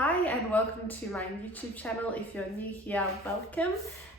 Hi and welcome to my YouTube channel. If you're new here, welcome,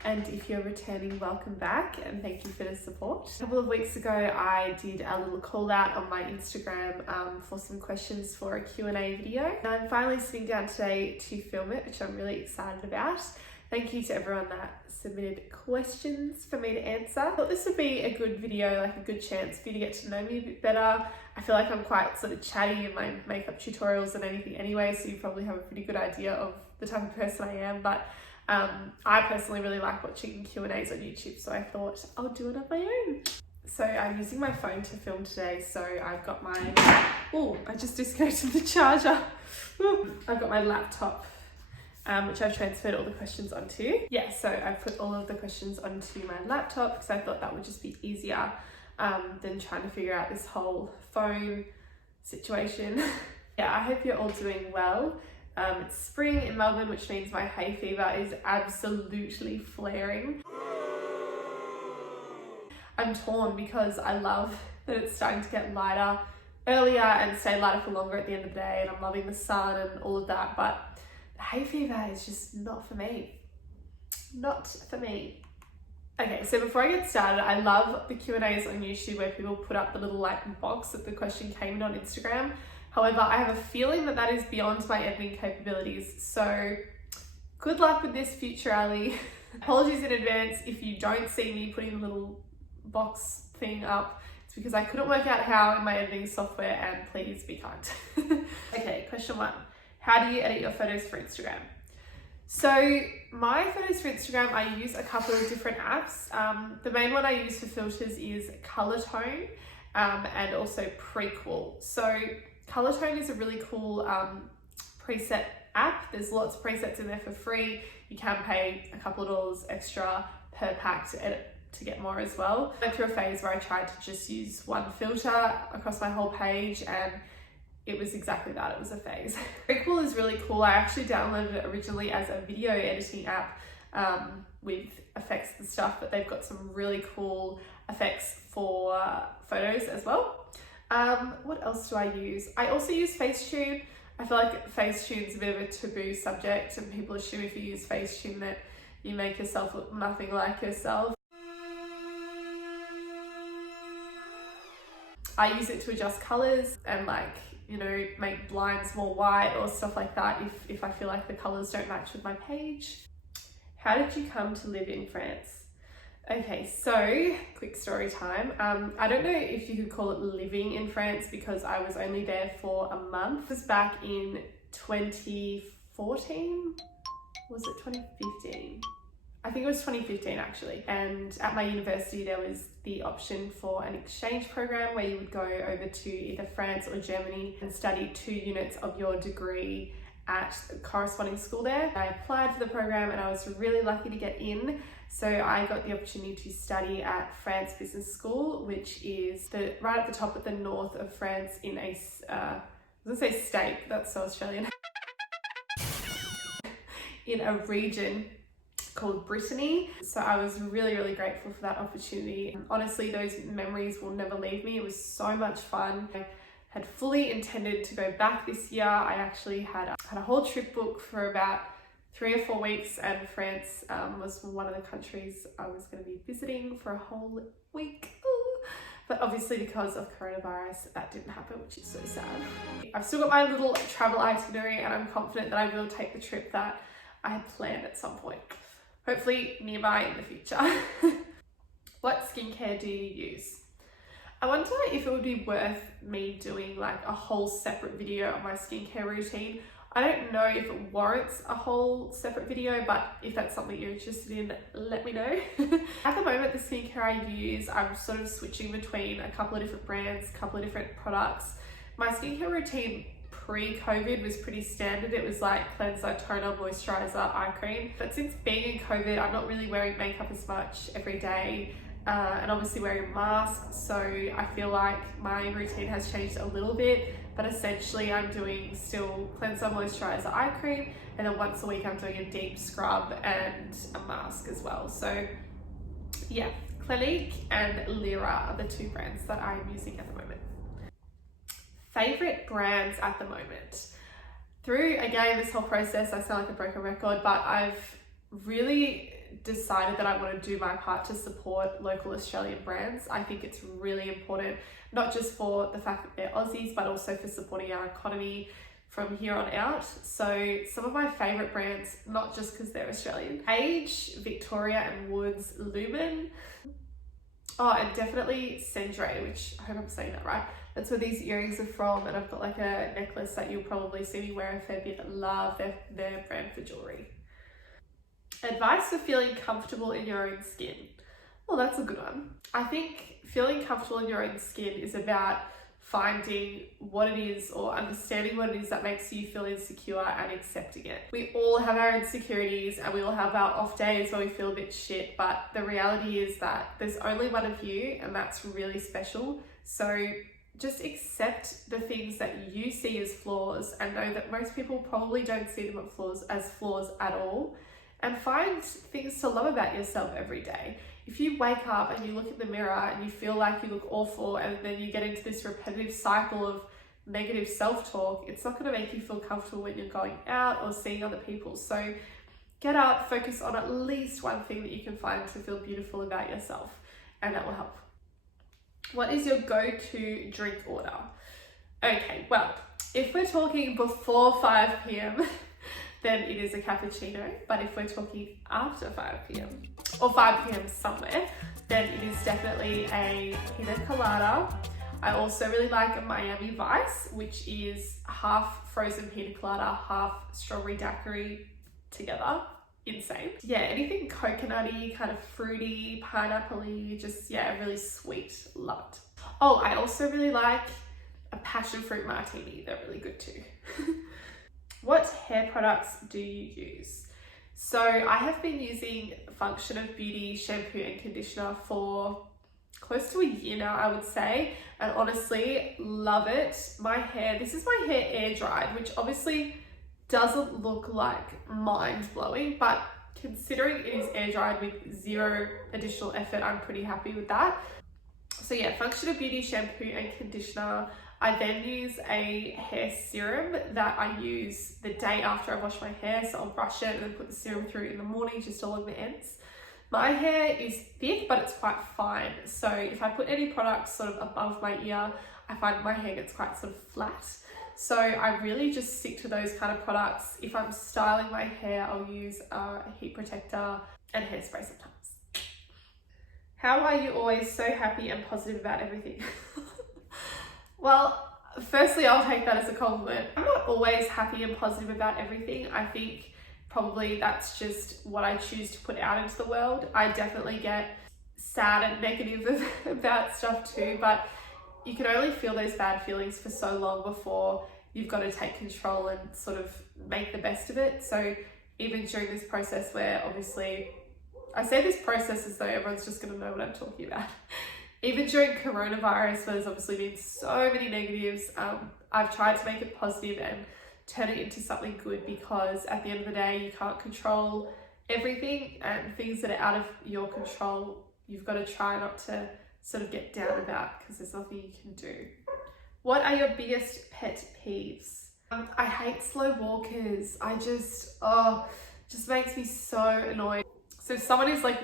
and if you're returning, welcome back, and thank you for the support. A couple of weeks ago I did a little call out on my Instagram for some questions for a Q&A video, and I'm finally sitting down today to film it, which I'm really excited about. Thank you to everyone that submitted questions for me to answer. I thought this would be a good video, like a good chance for you to get to know me a bit better. I feel like I'm quite sort of chatty in my makeup tutorials and anything anyway, so you probably have a pretty good idea of the type of person I am, but I personally really like watching Q&As on YouTube, so I thought I'll do it on my own. So I'm using my phone to film today, so I've got my, I just disconnected the charger. I've got my laptop, which I've transferred all the questions onto. Yeah, so I've put all of the questions onto my laptop because I thought that would just be easier than trying to figure out this whole phone situation. Yeah, I hope you're all doing well. It's spring in Melbourne, which means my hay fever is absolutely flaring. I'm torn because I love that it's starting to get lighter earlier and stay lighter for longer at the end of the day, and I'm loving the sun and all of that, but the hay fever is just not for me. Not for me. Okay, so before I get started, I love the Q&As on YouTube where people put up the little like box that the question came in on Instagram. However, I have a feeling that that is beyond my editing capabilities. So good luck with this, future Ali. Apologies in advance if you don't see me putting the little box thing up. It's because I couldn't work out how in my editing software, and please be kind. Okay, question 1. How do you edit your photos for Instagram? So my photos for Instagram, I use a couple of different apps. The main one I use for filters is Colortone and also Prequel. So Colortone is a really cool preset app. There's lots of presets in there for free. You can pay a couple of dollars extra per pack to edit to get more as well. I went through a phase where I tried to just use one filter across my whole page, and it was exactly that, it was a phase. Prequel is really cool. I actually downloaded it originally as a video editing app with effects and stuff, but they've got some really cool effects for photos as well. What else do I use? I also use Facetune. I feel like Facetune's a bit of a taboo subject, and people assume if you use Facetune that you make yourself look nothing like yourself. I use it to adjust colors and make blinds more white or stuff like that if I feel like the colors don't match with my page. How did you come to live in France? Okay, so quick story time. I don't know if you could call it living in France because I was only there for a month. It was back in 2014? Was it 2015? I think it was 2015 actually, and at my university there was the option for an exchange program where you would go over to either France or Germany and study 2 units of your degree at a corresponding school there. I applied for the program and I was really lucky to get in, so I got the opportunity to study at France Business School, which is right at the top of the north of France in a, I was gonna say state, that's so Australian, in a region called Brittany. So I was really, really grateful for that opportunity. Honestly, those memories will never leave me. It was so much fun. I had fully intended to go back this year. I actually had a whole trip booked for about 3 or 4 weeks, and France was one of the countries I was going to be visiting for a whole week. But obviously because of coronavirus, that didn't happen, which is so sad. I've still got my little travel itinerary, and I'm confident that I will take the trip that I had planned at some point. Hopefully nearby in the future. What skincare do you use? I wonder if it would be worth me doing like a whole separate video on my skincare routine. I don't know if it warrants a whole separate video, but if that's something you're interested in, let me know. At the moment, the skincare I use, I'm sort of switching between a couple of different brands, a couple of different products. My skincare routine pre-COVID was pretty standard. It was like cleanser, toner, moisturizer, eye cream. But since being in COVID, I'm not really wearing makeup as much every day, and obviously wearing a mask. So I feel like my routine has changed a little bit, but essentially I'm doing still cleanser, moisturizer, eye cream, and then once a week I'm doing a deep scrub and a mask as well. So yeah, Clinique and Lyra are the 2 brands that I'm using at the moment. Favorite brands at the moment? Through, again, this whole process, I sound like a broken record, but I've really decided that I want to do my part to support local Australian brands. I think it's really important, not just for the fact that they're Aussies, but also for supporting our economy from here on out. So some of my favourite brands, not just because they're Australian: Page, Victoria and Woods, Lumen. Oh, and definitely Cendre, which I hope I'm saying that right. That's where these earrings are from, and I've got like a necklace that you'll probably see me wear a fair bit. I love their brand for jewellery. Advice for feeling comfortable in your own skin. Well, that's a good one. I think feeling comfortable in your own skin is about finding what it is, or understanding what it is that makes you feel insecure, and accepting it. We all have our insecurities and we all have our off days where we feel a bit shit, but the reality is that there's only one of you, and that's really special. So just accept the things that you see as flaws, and know that most people probably don't see them as flaws at all. And find things to love about yourself every day. If you wake up and you look in the mirror and you feel like you look awful, and then you get into this repetitive cycle of negative self-talk, it's not going to make you feel comfortable when you're going out or seeing other people. So get up, focus on at least one thing that you can find to feel beautiful about yourself, and that will help. What is your go-to drink order? Okay, well, if we're talking before 5 p.m, then it is a cappuccino. But if we're talking after 5 p.m, or 5 p.m. somewhere, then it is definitely a pina colada. I also really like a Miami Vice, which is half frozen pina colada, half strawberry daiquiri together. Insane. Yeah, anything coconutty, kind of fruity, pineapple-y, just, yeah, really sweet. Love it. Oh, I also really like a passion fruit martini. They're really good too. What hair products do you use? So I have been using Function of Beauty shampoo and conditioner for close to a year now, I would say, and honestly love it. This is my hair air dried, which obviously doesn't look like mind-blowing, but considering it is air dried with zero additional effort, I'm pretty happy with that. So yeah, Function of Beauty shampoo and conditioner. I then use a hair serum that I use the day after I wash my hair. So I'll brush it and then put the serum through in the morning, just along the ends. My hair is thick, but it's quite fine. So if I put any products sort of above my ear, I find my hair gets quite sort of flat. So I really just stick to those kind of products. If I'm styling my hair, I'll use a heat protector and hairspray sometimes. How are you always so happy and positive about everything? Well, firstly, I'll take that as a compliment. I'm not always happy and positive about everything. I think probably that's just what I choose to put out into the world. I definitely get sad and negative about stuff too, but you can only feel those bad feelings for so long before you've got to take control and sort of make the best of it. So even during this process where obviously, I say this process as though everyone's just going to know what I'm talking about. Even during coronavirus, where there's obviously been so many negatives, I've tried to make it positive and turn it into something good, because at the end of the day, you can't control everything, and things that are out of your control, you've got to try not to sort of get down about, because there's nothing you can do. What are your biggest pet peeves? I hate slow walkers. just makes me so annoyed. So if someone is like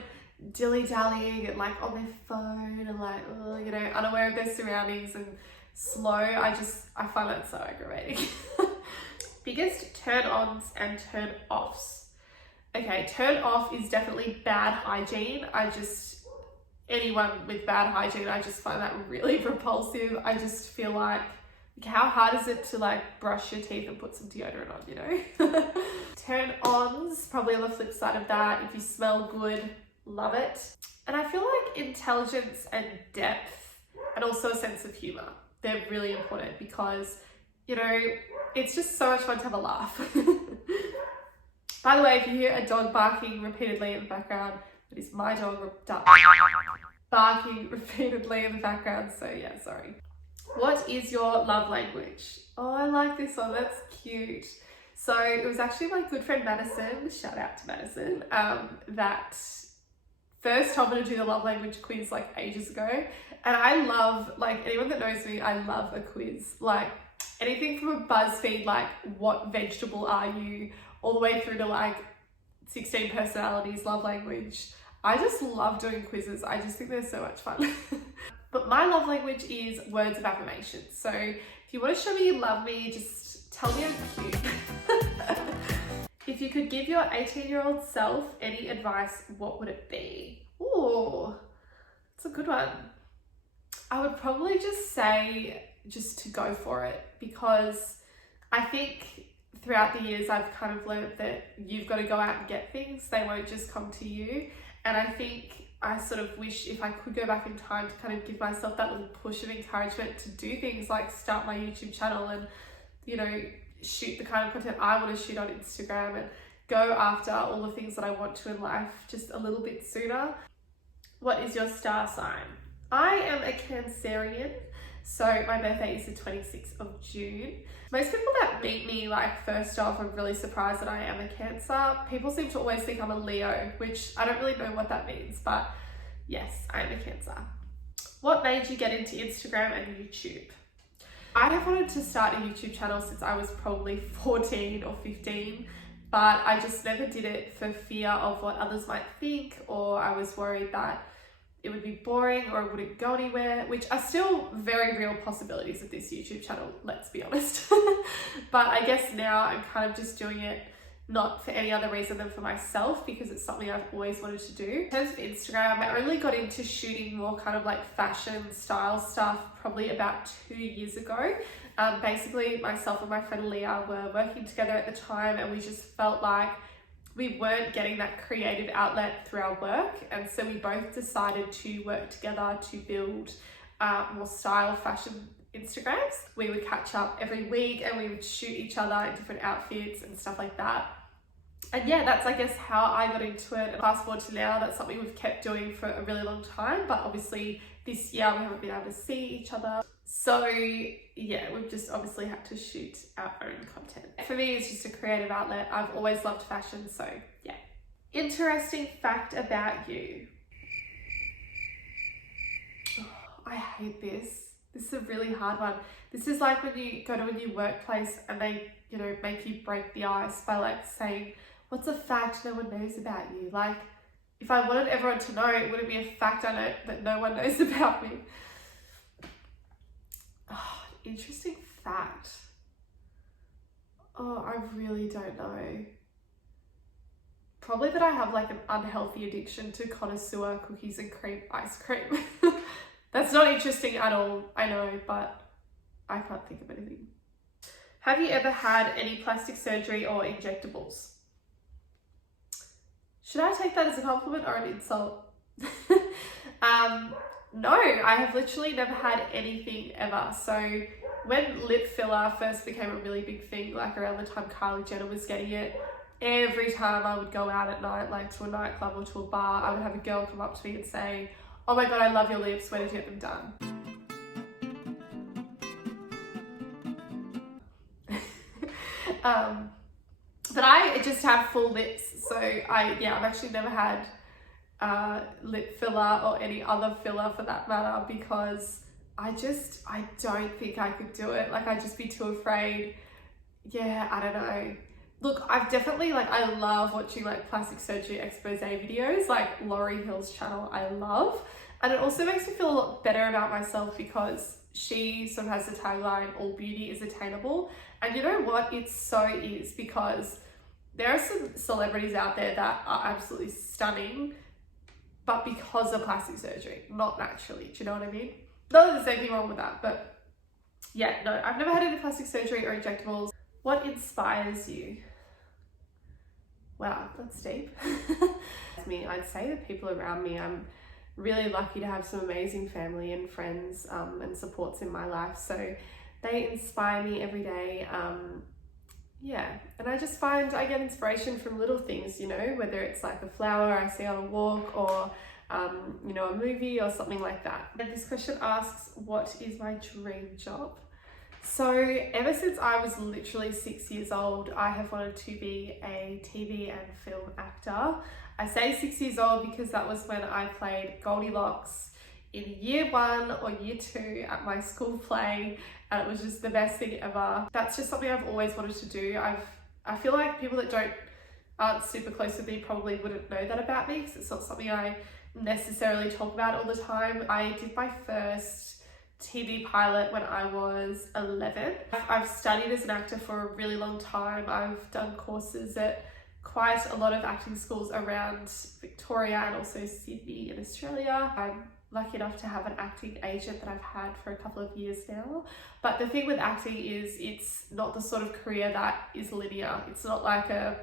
dilly-dallying and like on their phone and like, you know, unaware of their surroundings and slow, I find that so aggravating. Biggest turn-ons and turn-offs. Okay, turn-off is definitely bad hygiene. Anyone with bad hygiene, I just find that really repulsive. I just feel like how hard is it to like brush your teeth and put some deodorant on, you know? Turn-ons, probably on the flip side of that, if you smell good, love it. And I feel like intelligence and depth, and also a sense of humor, they're really important, because, you know, it's just so much fun to have a laugh. By the way, if you hear a dog barking repeatedly in the background, it is my dog barking repeatedly in the background, so yeah, sorry. What is your love language? Oh, I like this one, that's cute. So it was actually my good friend Madison, shout out to Madison, that first told me to do the love language quiz like ages ago. And I love, like, anyone that knows me, I love a quiz. Like, anything from a BuzzFeed, like what vegetable are you, all the way through to like 16 personalities, love language. I just love doing quizzes. I just think they're so much fun. But my love language is words of affirmation. So if you want to show me you love me, just tell me I'm cute. If you could give your 18-year-old self any advice, what would it be? Ooh, it's a good one. I would probably just say just to go for it, because I think throughout the years I've kind of learned that you've got to go out and get things. They won't just come to you. And I think I sort of wish if I could go back in time to kind of give myself that little push of encouragement to do things like start my YouTube channel and, you know, shoot the kind of content I want to shoot on Instagram and go after all the things that I want to in life just a little bit sooner. What is your star sign? I am a Cancerian, so my birthday is the 26th of June. Most people that meet me, like, first off, are really surprised that I am a Cancer. People seem to always think I'm a Leo, which I don't really know what that means, but yes, I am a Cancer. What made you get into Instagram and YouTube? I have wanted to start a YouTube channel since I was probably 14 or 15, but I just never did it for fear of what others might think, or I was worried that it would be boring or it wouldn't go anywhere, which are still very real possibilities of this YouTube channel, let's be honest. But I guess now I'm kind of just doing it not for any other reason than for myself, because it's something I've always wanted to do. In terms of Instagram, I only got into shooting more kind of like fashion style stuff probably about 2 years ago. Basically, myself and my friend Leah were working together at the time, and we just felt like we weren't getting that creative outlet through our work. And so we both decided to work together to build more style fashion Instagrams. We would catch up every week and we would shoot each other in different outfits and stuff like that. And yeah, that's, I guess, how I got into it. And fast forward to now, that's something we've kept doing for a really long time, but obviously this year we haven't been able to see each other. So yeah, we've just obviously had to shoot our own content. For me, it's just a creative outlet. I've always loved fashion, so yeah. Interesting fact about you. Oh, I hate this. This is a really hard one. This is like when you go to a new workplace and they, you know, make you break the ice by like saying, what's a fact no one knows about you? Like, if I wanted everyone to know, it wouldn't be a fact I know that no one knows about me. Oh, interesting fact. Oh, I really don't know. Probably that I have like an unhealthy addiction to connoisseur cookies and cream ice cream. That's not interesting at all, I know, but I can't think of anything. Have you ever had any plastic surgery or injectables? Should I take that as a compliment or an insult? No, I have literally never had anything ever. So when lip filler first became a really big thing, like around the time Kylie Jenner was getting it, every time I would go out at night, like to a nightclub or to a bar, I would have a girl come up to me and say, oh my God, I love your lips, where did you get them done? But I just have full lips, so I've actually never had lip filler or any other filler for that matter, because I don't think I could do it. Like, I'd just be too afraid. Yeah, I don't know. Look, I've definitely, like, I love watching like plastic surgery expose videos, like Laurie Hill's channel, I love. And it also makes me feel a lot better about myself, because she sort of has the tagline, all beauty is attainable. And you know what? It so is, because there are some celebrities out there that are absolutely stunning, but because of plastic surgery, not naturally. Do you know what I mean? Not that there's anything wrong with that, but yeah, no, I've never had any plastic surgery or injectables. What inspires you? Wow, that's deep. I'd say the people around me, I'm really lucky to have some amazing family and friends and supports in my life. So they inspire me every day. Yeah, and I just find I get inspiration from little things, you know, whether it's like a flower I see on a walk or, you know, a movie or something like that. And this question asks, what is my dream job? So ever since I was literally 6 years old, I have wanted to be a TV and film actor. I say 6 years old because that was when I played Goldilocks in year 1 or year 2 at my school play. and it was just the best thing ever. That's just something I've always wanted to do. I feel like people that aren't super close with me probably wouldn't know that about me, because it's not something I necessarily talk about all the time. I did my first TV pilot when I was 11. I've studied as an actor for a really long time. I've done courses at quite a lot of acting schools around Victoria and also Sydney in Australia. I'm lucky enough to have an acting agent that I've had for a couple of years now. But the thing with acting is it's not the sort of career that is linear. It's not like a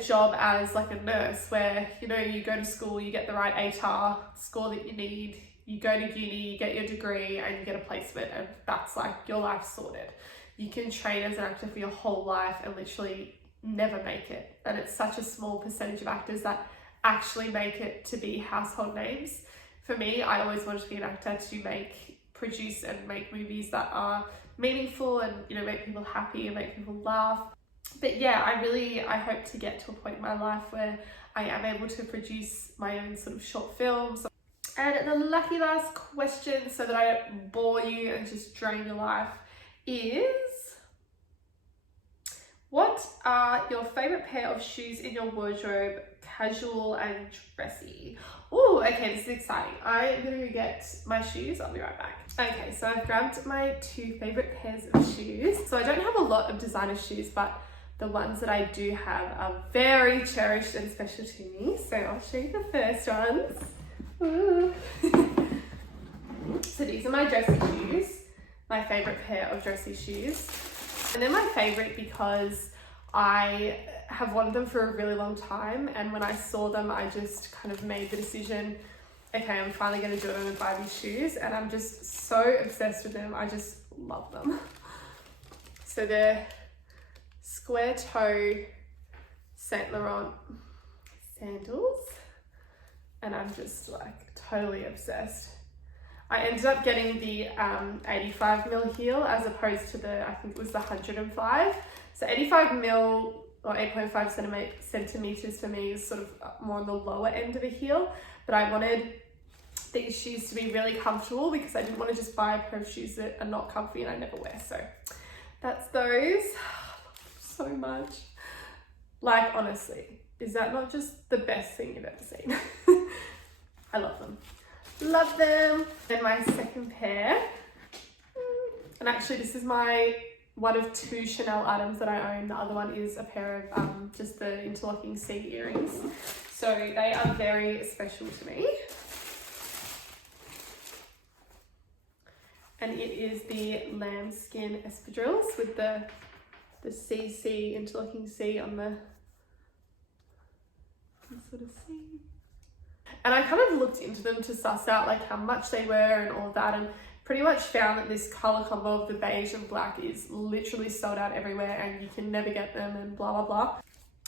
job as like a nurse where, you know, you go to school, you get the right ATAR score that you need, you go to uni, you get your degree and you get a placement, and that's like your life sorted. You can train as an actor for your whole life and literally never make it. And it's such a small percentage of actors that actually make it to be household names. For me, I always wanted to be an actor to produce and make movies that are meaningful and, you know, make people happy and make people laugh. But yeah, I hope to get to a point in my life where I am able to produce my own sort of short films. And the lucky last question, so that I don't bore you and just drain your life, is what are your favourite pair of shoes in your wardrobe, casual and dressy? Oh, okay, this is exciting. I'm gonna go get my shoes. I'll be right back. Okay, so I've grabbed my 2 favourite pairs of shoes. So I don't have a lot of designer shoes, but the ones that I do have are very cherished and special to me. So I'll show you the first ones. So these are my dressy shoes, my favourite pair of dressy shoes. And they're my favourite because I have wanted them for a really long time, and when I saw them I just kind of made the decision, okay, I'm finally going to do it, I'm going to buy these shoes, and I'm just so obsessed with them. I just love them. So they're square toe Saint Laurent sandals, and I'm just like totally obsessed. I ended up getting the 85mm heel as opposed to I think it was the 105. So 85mm or 8.5 centimeters for me is sort of more on the lower end of a heel, but I wanted these shoes to be really comfortable because I didn't want to just buy a pair of shoes that are not comfy and I never wear. So that's those. So much. Like, honestly, is that not just the best thing you've ever seen? I love them. Love them. Then my second pair, and actually this is my one of 2 Chanel items that I own. The other one is a pair of just the interlocking C earrings. So they are very special to me. And it is the lambskin espadrilles with the CC, interlocking C on the sort of C. And I kind of looked into them to suss out like how much they were and all of that, and pretty much found that this color combo of the beige and black is literally sold out everywhere and you can never get them and blah blah blah.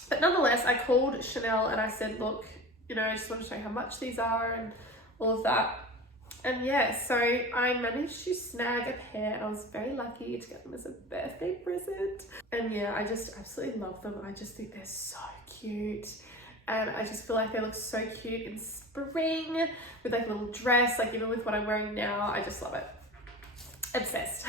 But nonetheless, I called Chanel and I said, look, you know, I just want to show you how much these are and all of that. And yeah, so I managed to snag a pair and I was very lucky to get them as a birthday present. And yeah, I just absolutely love them. I just think they're so cute. And I just feel like they look so cute in spring with like a little dress, like even with what I'm wearing now. I just love it. Obsessed.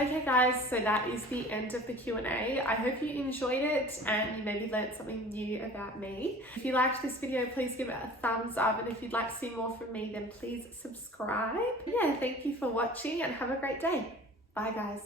Okay guys, so that is the end of the Q&A. I hope you enjoyed it and you maybe learned something new about me. If you liked this video, please give it a thumbs up, and if you'd like to see more from me, then please subscribe. Yeah, thank you for watching and have a great day. Bye guys.